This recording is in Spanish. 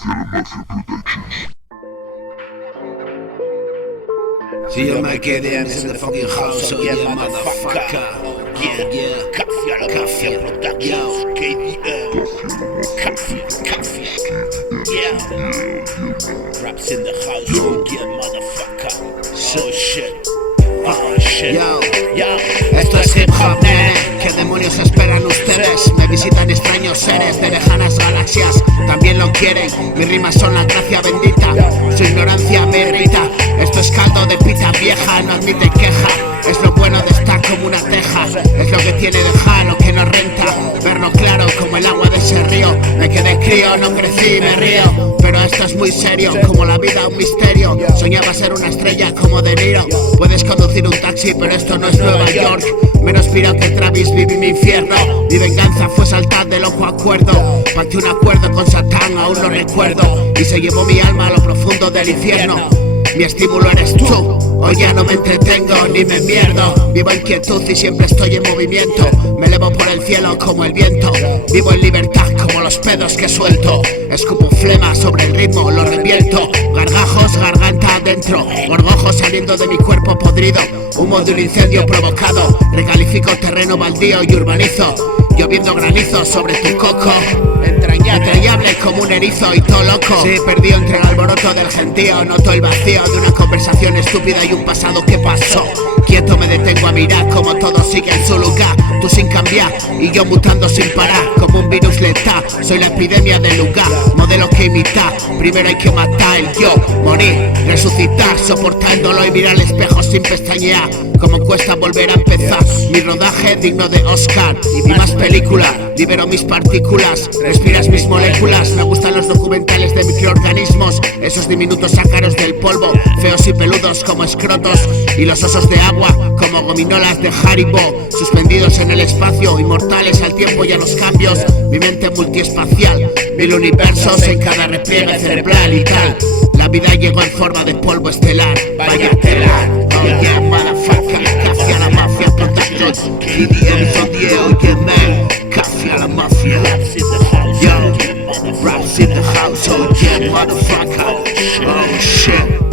Si yo me quedé in the fucking house, oh yeah, motherfucker. Yeah, Kafia Productions, KDL, Kafia, yeah. Raps in the house, oh yeah, motherfucker. So shit. Yo, esto es hip hop, nene. ¿Qué demonios esperan ustedes? Me visitan extraños seres de lejanas galaxias. También lo quieren, mis rimas son la gracia bendita. Su ignorancia me irrita. Esto es caldo de pita vieja, no admite queja. Es lo bueno de estar como una teja. Es lo que tiene dejar lo que no renta. Verlo claro como el agua de ese río. Me quedé crío, no crecí y me río. Pero esto es muy serio, como la vida un misterio. Soñaba ser una estrella como De Niro. Puedes conducir un taxi, pero esto no es Nueva York. Menos piro que Travis, viví mi infierno. Mi venganza fue saltar de loco acuerdo. Pacté un acuerdo con Satán, aún lo recuerdo. Y se llevó mi alma a lo profundo del infierno. Mi estímulo eres tú, hoy ya no me entretengo ni me mierdo. Vivo en quietud y siempre estoy en movimiento. Me elevo por el cielo como el viento. Vivo en libertad como los pedos que suelto. Escupo flema sobre el ritmo, lo revierto. Gargajos, garganta adentro. Gorgojos saliendo de mi cuerpo podrido. Humo de un incendio provocado. Recalifico terreno baldío y urbanizo. Lloviendo granizo sobre tu coco. Entrañable como un erizo y todo loco. Sí, perdido entre el alboroto del gentío. Noto el vacío de una conversación estúpida y un pasado que pasó. Quieto me detengo a mirar como todo sigue en su lugar. Tú sin cambiar y yo mutando sin parar. Como un virus letal, soy la epidemia del lugar. Modelo que imitar, primero hay que matar el yo. Morir, resucitar, soportándolo y mirar al espejo sin pestañear. Como cuesta volver a empezar. Mi rodaje digno de Oscar. Y más película, libero mis partículas. Respiras mis moléculas. Me gustan los documentales de microorganismos. Esos diminutos ácaros del polvo, feos y peludos como escrotos. Y los osos de agua como gominolas de Haribo. Suspendidos en el espacio, inmortales al tiempo y a los cambios. Mi mente multiespacial, mil universos en cada repliegue cerebral y tal. La vida llegó en forma de polvo estelar. Vaya telar, oh yeah, motherfucker. Kafia la mafia Productions, KDL son the oh yeah man. Kafia la mafia, yo, raps in the house, oh yeah, motherfucker. Oh shit.